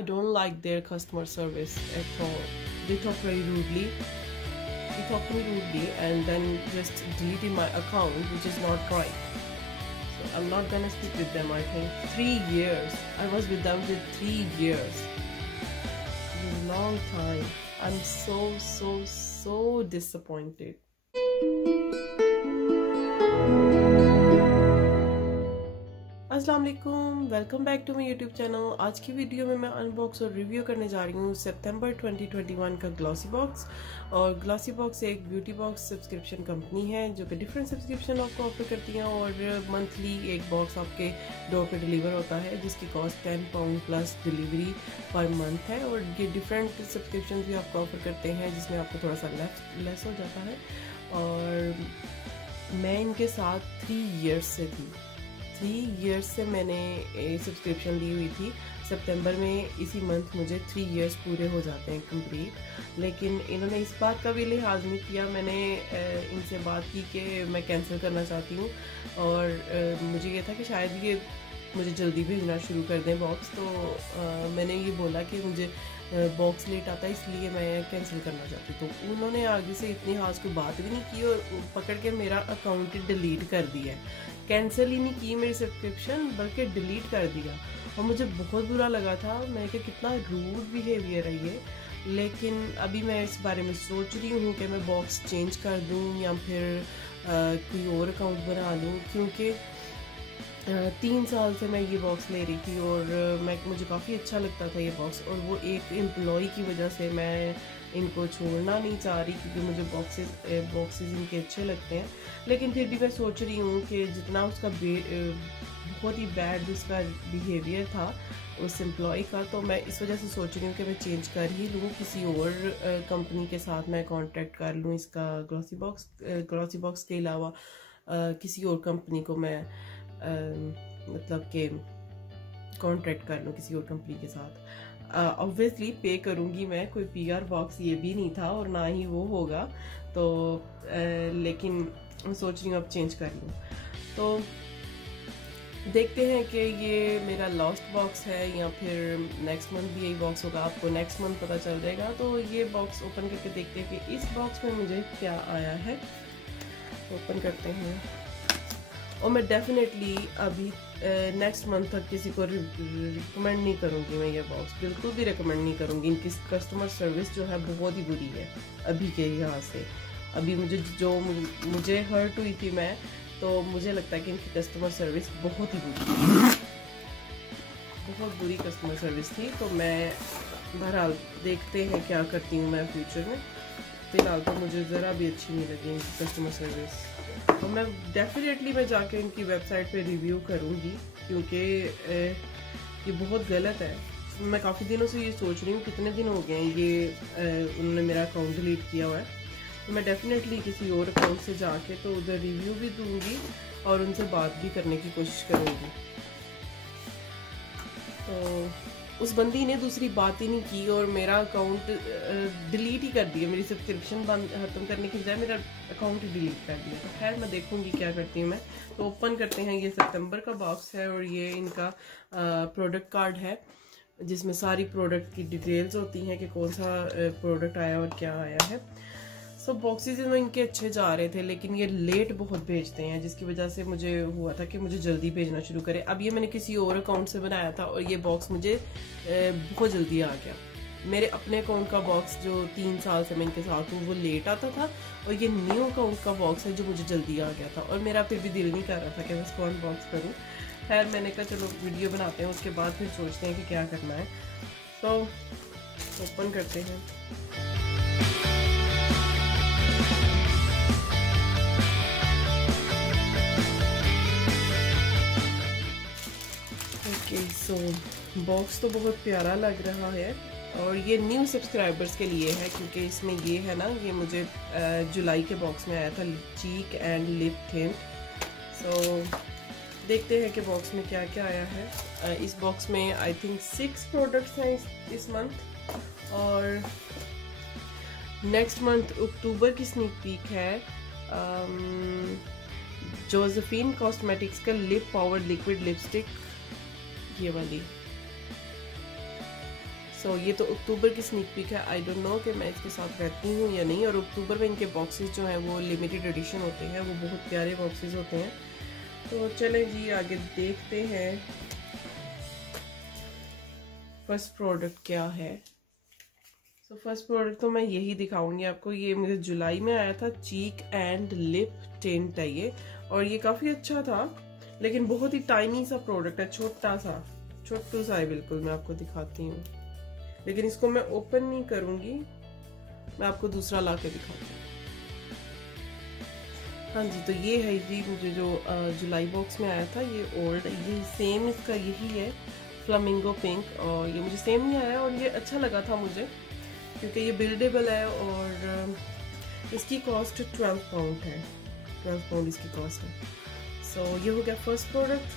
I don't like their customer service at all. They talk very rudely. They talk to me rudely and then just deleting my account, which is not right. So I'm not gonna speak with them. I think 3 years. I was with them for 3 years. It's a long time. I'm so disappointed. अस्सलाम वालेकुम, welcome back to my YouTube channel. आज की video में मैं unbox और review करने जा रही हूँ सितंबर 2021 का ग्लॉसी बॉक्स। और ग्लॉसी बॉक्स एक ब्यूटी बॉक्स सब्सक्रिप्शन कंपनी है जो कि डिफरेंट सब्सक्रिप्शन आपको ऑफर करती हैं और मंथली एक बॉक्स आपके डोर पे डिलीवर होता है जिसकी cost £10 plus delivery per month है। और ये डिफरेंट सब्सक्रिप्शन भी आपको ऑफर करते हैं जिसमें आपको थोड़ा सा लेस हो जाता है। और मैं इनके साथ 3 इयर्स से थी। 3 इयर्स से मैंने सब्सक्रिप्शन ली हुई थी। सितंबर में इसी मंथ मुझे 3 इयर्स पूरे हो जाते हैं कंप्लीट। लेकिन इन्होंने इस बात का भी लिहाज नहीं किया। मैंने इनसे बात की कि मैं कैंसिल करना चाहती हूँ और मुझे ये था कि शायद ये मुझे जल्दी भेजना शुरू कर दें बॉक्स। तो मैंने ये बोला कि मुझे बॉक्स लेट आता है इसलिए मैं कैंसिल करना चाहती। तो उन्होंने आगे से इतनी खास कोई बात भी नहीं की और पकड़ के मेरा अकाउंट डिलीट कर दिया। कैंसिल ही नहीं की मेरी सब्सक्रिप्शन बल्कि डिलीट कर दिया और मुझे बहुत बुरा लगा था। मैंने कहा कितना रूड बिहेवियर है ये। लेकिन अभी मैं इस बारे में सोच रही हूँ कि मैं बॉक्स चेंज कर दूँ या फिर कोई और अकाउंट बना लूँ, क्योंकि 3 साल से मैं ये बॉक्स ले रही थी और मुझे काफ़ी अच्छा लगता था ये बॉक्स। और वो एक एम्प्लॉय की वजह से मैं इनको छोड़ना नहीं चाह रही क्योंकि मुझे बॉक्सेस इनके अच्छे लगते हैं। लेकिन फिर भी मैं सोच रही हूँ कि जितना उसका बहुत ही बैड उसका बिहेवियर था उस एम्प्लॉय का, तो मैं इस वजह से सोच रही हूँ कि मैं चेंज कर ही लूँ, किसी और कंपनी के साथ मैं कांटेक्ट कर लूँ। इसका ग्लॉसी बॉक्स के अलावा किसी और कंपनी को मैं मतलब कि कॉन्ट्रैक्ट कर लूँ किसी और कंपनी के साथ। ऑब्वियसली पे करूँगी मैं, कोई PR बॉक्स ये भी नहीं था और ना ही वो होगा। तो लेकिन सोच रही हूँ अब चेंज कर लूँ। तो देखते हैं कि ये मेरा लास्ट बॉक्स है या फिर नेक्स्ट मंथ भी यही बॉक्स होगा। आपको नेक्स्ट मंथ पता चल जाएगा। तो ये बॉक्स ओपन करके देखते हैं कि इस बॉक्स में मुझे क्या आया है। ओपन करते हैं और मैं डेफिनेटली अभी नेक्स्ट मंथ तक किसी को रिकमेंड नहीं करूँगी। मैं ये बॉक्स बिल्कुल भी रिकमेंड नहीं करूँगी। इनकी कस्टमर सर्विस जो है बहुत ही बुरी है अभी के यहाँ से। अभी मुझे हर्ट हुई थी मैं, तो मुझे लगता है कि इनकी कस्टमर सर्विस बहुत ही बुरी, बहुत बुरी कस्टमर सर्विस थी। तो मैं बहरहाल देखते हैं क्या करती हूँ मैं फ्यूचर में। फिलहाल तो मुझे ज़रा भी अच्छी नहीं लगी इनकी कस्टमर सर्विस। तो मैं डेफिनेटली जाके इनकी वेबसाइट पे रिव्यू करूँगी क्योंकि ये बहुत गलत है। मैं काफ़ी दिनों से ये सोच रही हूँ, कितने दिन हो गए हैं ये उन्होंने मेरा अकाउंट डिलीट किया हुआ है। तो मैं डेफिनेटली किसी और अकाउंट से जाके तो उधर रिव्यू भी दूँगी और उनसे बात भी करने की कोशिश करूँगी। तो उस बंदी ने दूसरी बात ही नहीं की और मेरा अकाउंट डिलीट ही कर दिया। मेरी सब्सक्रिप्शन ख़त्म करने की बजाय मेरा अकाउंट ही डिलीट कर दिया। तो खैर मैं देखूंगी क्या करती हूँ मैं। तो ओपन करते हैं। ये सितंबर का बॉक्स है और ये इनका प्रोडक्ट कार्ड है जिसमें सारी प्रोडक्ट की डिटेल्स होती हैं कि कौन सा प्रोडक्ट आया और क्या आया है। बॉक्सेस में इनके अच्छे जा रहे थे लेकिन ये लेट बहुत भेजते हैं जिसकी वजह से मुझे हुआ था कि मुझे जल्दी भेजना शुरू करें। अब ये मैंने किसी और अकाउंट से बनाया था और ये बॉक्स मुझे बहुत जल्दी आ गया। मेरे अपने अकाउंट का बॉक्स जो 3 साल से मैं इनके साथ हूँ वो लेट आता था और ये न्यू अकाउंट का बॉक्स है जो मुझे जल्दी आ गया था। और मेरा फिर भी दिल नहीं कर रहा था कि मैं इसको अनबॉक्स करूँ। खैर मैंने कहा चलो वीडियो बनाते हैं, उसके बाद फिर सोचते हैं कि क्या करना है। तो ओपन करते हैं। सो बॉक्स तो बहुत प्यारा लग रहा है और ये न्यू सब्सक्राइबर्स के लिए है क्योंकि इसमें ये है ना, ये मुझे जुलाई के बॉक्स में आया था चीक एंड लिप टिंट। सो देखते हैं कि बॉक्स में क्या क्या आया है। इस बॉक्स में आई थिंक 6 प्रोडक्ट्स हैं इस मंथ और नेक्स्ट मंथ अक्टूबर की स्नीक पीक है। जोसेफिन कॉस्मेटिक्स का लिप पावर लिक्विड लिपस्टिक, ये वाली सो ये तो अक्टूबर की स्नीक पीक है। आई डोंट नो कि मैं इसके साथ रहती हूँ या नहीं। और अक्टूबर में इनके बॉक्सेस जो हैं वो लिमिटेड एडिशन होते हैं, वो बहुत प्यारे बॉक्सेस होते हैं। तो चलें जी आगे देखते हैं फर्स्ट प्रोडक्ट क्या है। तो फर्स्ट प्रोडक्ट तो मैं यही दिखाऊंगी आपको। ये मुझे जुलाई में आया था, चीक एंड लिप टिंट है ये, और ये काफ़ी अच्छा था, लेकिन बहुत ही टाइनी सा प्रोडक्ट है, छोटा सा, छोटू सा है बिल्कुल। मैं आपको दिखाती हूँ, लेकिन इसको मैं ओपन नहीं करूँगी, मैं आपको दूसरा ला के दिखाती हूँ। हाँ जी, तो ये है जी मुझे जो जुलाई बॉक्स में आया था, ये ओल्ड, ये सेम इसका यही है, फ्लामिंगो पिंक, और ये मुझे सेम ही आया और ये अच्छा लगा था मुझे, क्योंकि ये बिल्डेबल है। और इसकी कॉस्ट 12 पाउंड है, 12 पाउंड इसकी कॉस्ट है। सो ये हो गया फर्स्ट प्रोडक्ट।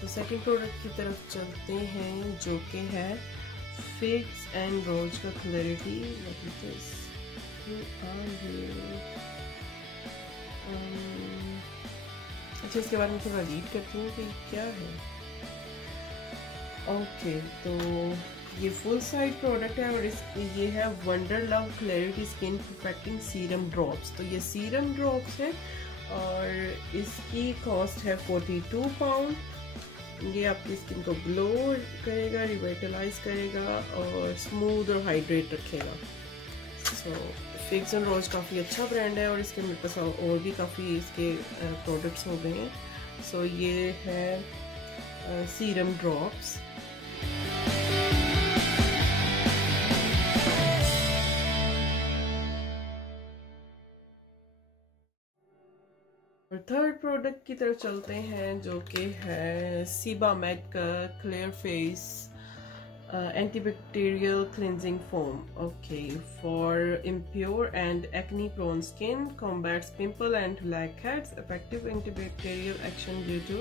तो सेकंड प्रोडक्ट की तरफ चलते हैं, जो कि है फिग्स एंड रोज का क्लैरिटी। अच्छा, इसके बारे में थोड़ा रीड करती हूँ कि क्या है। ओके, तो ये फुल साइड प्रोडक्ट है और ये है wonder love clarity skin perfecting serum drops. तो ये सीरम ड्रॉप्स है और इसकी कॉस्ट है 42 पाउंड। ये आपकी स्किन को ग्लो करेगा, रिवाइटलाइज करेगा और स्मूथ और हाइड्रेट रखेगा। सो फिग्स एंड रोज काफ़ी अच्छा ब्रांड है और इसके मेरे पास और भी काफ़ी इसके प्रोडक्ट्स हो गए हैं। सो ये है सीरम ड्रॉप्स। और थर्ड प्रोडक्ट की तरफ चलते हैं, जो कि है सीबामेड का clear face antibacterial cleansing foam. Okay, for impure and acne prone skin, combats pimple and black heads, effective antibacterial action due to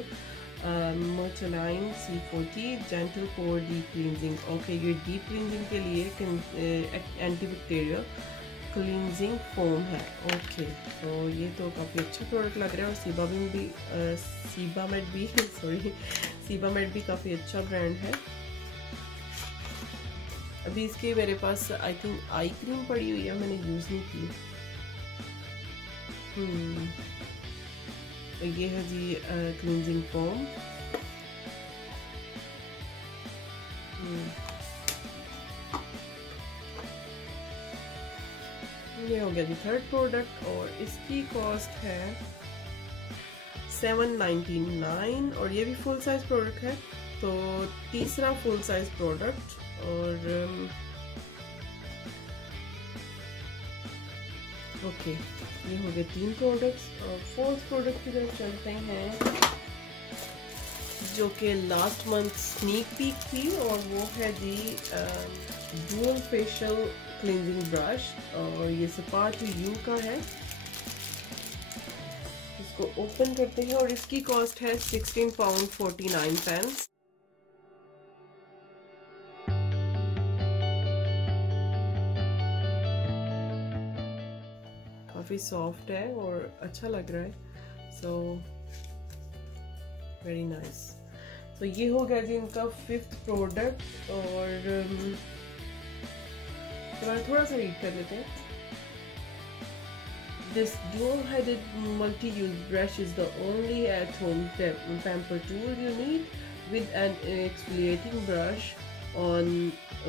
मोटेलाइन C40, gentle pore deep cleansing. Okay, ये डीप क्लींजिंग के लिए antibacterial cleansing foam है। Okay, तो ये तो काफ़ी अच्छा प्रोडक्ट लग रहा है। और सीबामेड भी काफ़ी अच्छा ब्रांड है। अभी इसके मेरे पास आई थिंक आई क्रीम पड़ी हुई है, मैंने यूज़ नहीं की। तो ये है जी क्लींजिंग फोम। ये हो गया जी थर्ड प्रोडक्ट और इसकी कॉस्ट है 799 और ये भी फुल साइज प्रोडक्ट है। तो तीसरा फुल साइज प्रोडक्ट और ओके, ये हो गए 3 प्रोडक्ट्स। और फोर्थ प्रोडक्ट की तरफ चलते हैं, जो कि लास्ट मंथ स्नीक पीक थी, और वो है जी डुअल फेशियल क्लींजिंग ब्रश और ये स्पा टू यू का है। इसको ओपन करते हैं और इसकी कॉस्ट है 16 पाउंड 49 पेंस। काफ़ी सॉफ्ट है और अच्छा लग रहा है। So very nice. तो ये हो गया जी इनका 5th प्रोडक्ट। और थोड़ा सा रीड कर लेते हैं। This dual-headed multi-use brush is the only at-home pamper tool you need, with an exfoliating brush on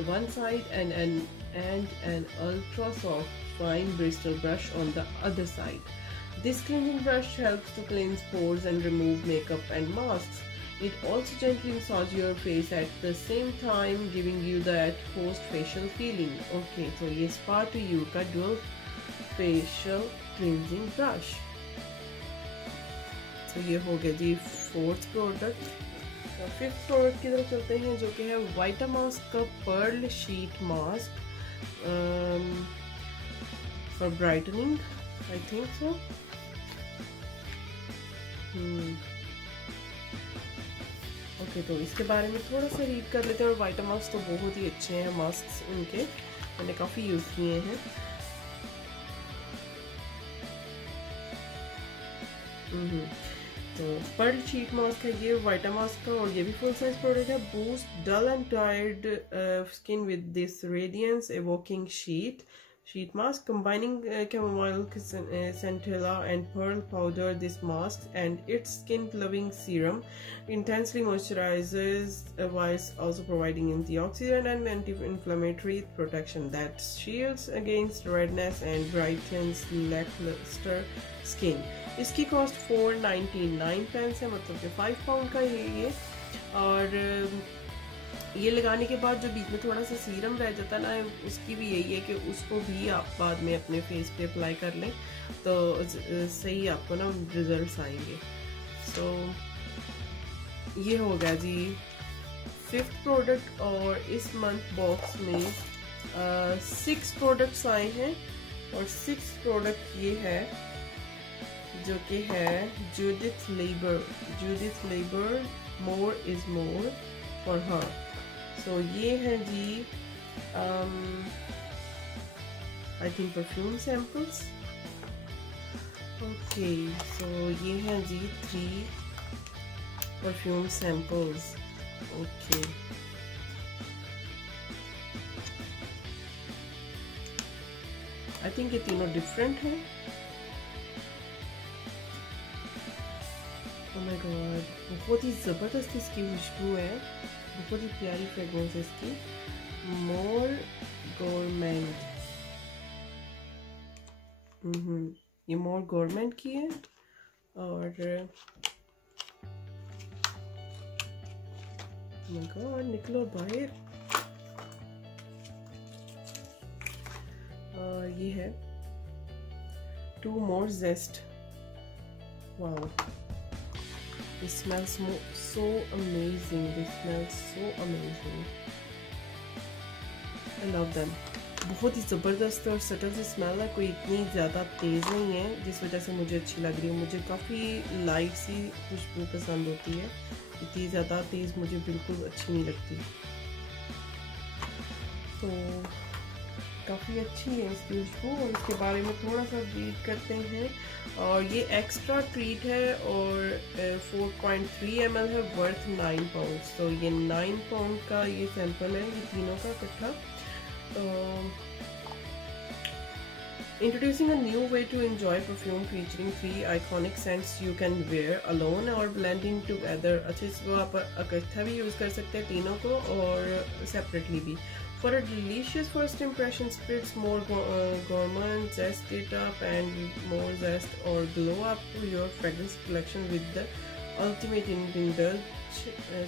one side and an ultra-soft fine bristle brush on the other side. This cleansing brush helps to cleanse pores and remove makeup and masks. It also gently massages your face at the same time, giving you that post-facial feeling. Okay, so ये Spa to You का dual facial cleansing brush. तो ये हो गया जी 4th product. तो 5th product की तरफ चलते हैं, जो कि है वाइटामास्क का pearl sheet mask for brightening, I think so. Okay, तो इसके बारे में थोड़ा सा रीड कर लेते हैं। और वाइटामास्क तो बहुत ही अच्छे हैं मास्क उनके, मैंने काफ़ी यूज़ किए हैं। तो पर्ल शीट मास्क है ये वाइटा मास्क का, और ये भी फुल साइज प्रोडक्ट है। Boost dull and tired skin with this radiance evoking sheet mask combining chamomile, centella and pearl powder. This mask and its skin loving serum intensely moisturizes while also providing antioxidant and anti-inflammatory protection that shields against redness and brightens lackluster skin. इसकी cost 499 pens है, मतलब कि 5 pound का ये। और ये लगाने के बाद जो बीच में थोड़ा सा सीरम रह जाता है ना, उसकी भी यही है कि उसको भी आप बाद में अपने फेस पे अप्लाई कर लें तो सही आपको ना रिजल्ट्स आएंगे। सो ये हो गया जी 5th प्रोडक्ट, और इस मंथ बॉक्स में 6 प्रोडक्ट्स आए हैं, और 6th प्रोडक्ट ये है जो कि है Judith Leiber more is more for her. So ये है जी I think perfume samples. Okay, so ये है जी 3 perfume samples. Okay, I think ये तीनों डिफरेंट हैं। ओह माय गॉड, बहुत ही ज़बरदस्त इसकी खुशबू है, बहुत ही प्यारी फ्रेग्रेंस है इसकी। मोर गवर्नमेंट, ये मोर गवर्नमेंट की है। और माय गॉड, निकलो बाहर। और ये है two more zest. Wow, it smells so amazing. They smell so amazing. I love them. बहुत ही ज़बरदस्त और सटल सी स्मेल है, कोई इतनी ज़्यादा तेज़ नहीं है जिस वजह से मुझे अच्छी लग रही है। मुझे काफ़ी लाइट सी खुशबू पसंद होती है, इतनी ज़्यादा तेज़ मुझे बिल्कुल अच्छी नहीं लगती। तो काफ़ी अच्छी है इसकी खुशबू, और इसके बारे में थोड़ा सा रीड करते हैं। और ये एक्स्ट्रा ट्रीट है और 4.3 ml है, वर्थ 9 पाउंड। तो ये 9 पाउंड का ये सैंपल है, ये तीनों का इकट्ठा। Introducing a new way to enjoy perfume featuring 3 iconic scents you can wear alone or blending together. अच्छा, इसको आप इकट्ठा भी यूज़ कर सकते हैं तीनों को, और सेपरेटली भी। For a delicious first impression, spritz more gourmand, zest it up and more zest or glow up to your fragrance collection with the ultimate indulge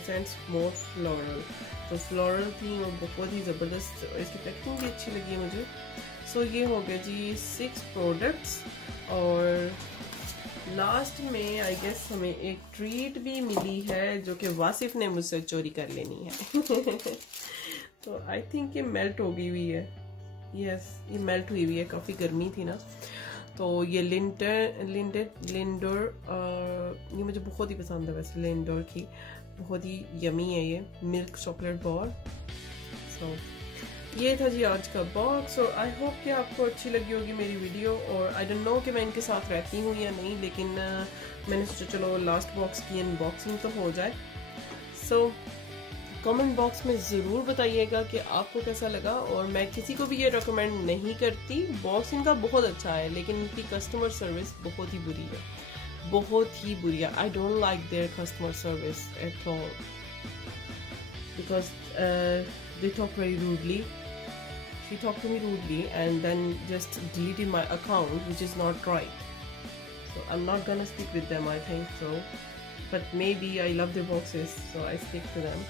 scents more floral. तो floral थी और बहुत ही ज़बरदस्त, इसकी पैकिंग भी अच्छी लगी मुझे। सो ये हो गया जी 6 प्रोडक्ट्स, और लास्ट में आई गेस हमें एक ट्रीट भी मिली है जो कि वासिफ ने मुझसे चोरी कर लेनी है। तो आई थिंक ये मेल्ट हो गई हुई है। यस, ये मेल्ट हुई हुई है, काफ़ी गर्मी थी ना। तो ये लिंडर, ये मुझे बहुत ही पसंद है वैसे लिंडर की, बहुत ही यमी है ये मिल्क चॉकलेट बॉल। सो ये था जी आज का बॉक्स, और आई होप कि आपको अच्छी लगी होगी मेरी वीडियो। और आई डोंट नो कि मैं इनके साथ रहती हूँ या नहीं, लेकिन मैंने सोचा चलो लास्ट बॉक्स की अनबॉक्सिंग तो हो जाए। सो कमेंट बॉक्स में ज़रूर बताइएगा कि आपको कैसा लगा। और मैं किसी को भी ये रिकमेंड नहीं करती, बॉक्स इनका बहुत अच्छा है, लेकिन इनकी कस्टमर सर्विस बहुत ही बुरी है, बहुत ही बुरी है। I don't like there customer service at all, because they talk very rudely. She talked to me rudely and then just deleted my account, which is not right. So I'm not gonna speak with them, I think so. But maybe I love their boxes, so I stick to them.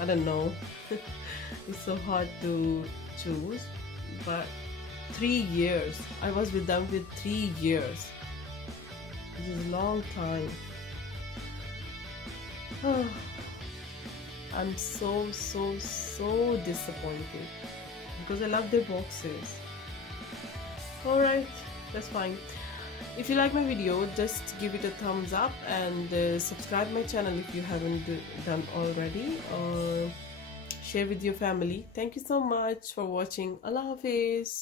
I don't know. It's so hard to choose. But 3 years. I was with them with 3 years. This is a long time. I'm so disappointed. Because I love their boxes. Alright, that's fine. If you like my video, just give it a thumbs up and subscribe my channel if you haven't done already, or share with your family. Thank you so much for watching. Allah Hafiz.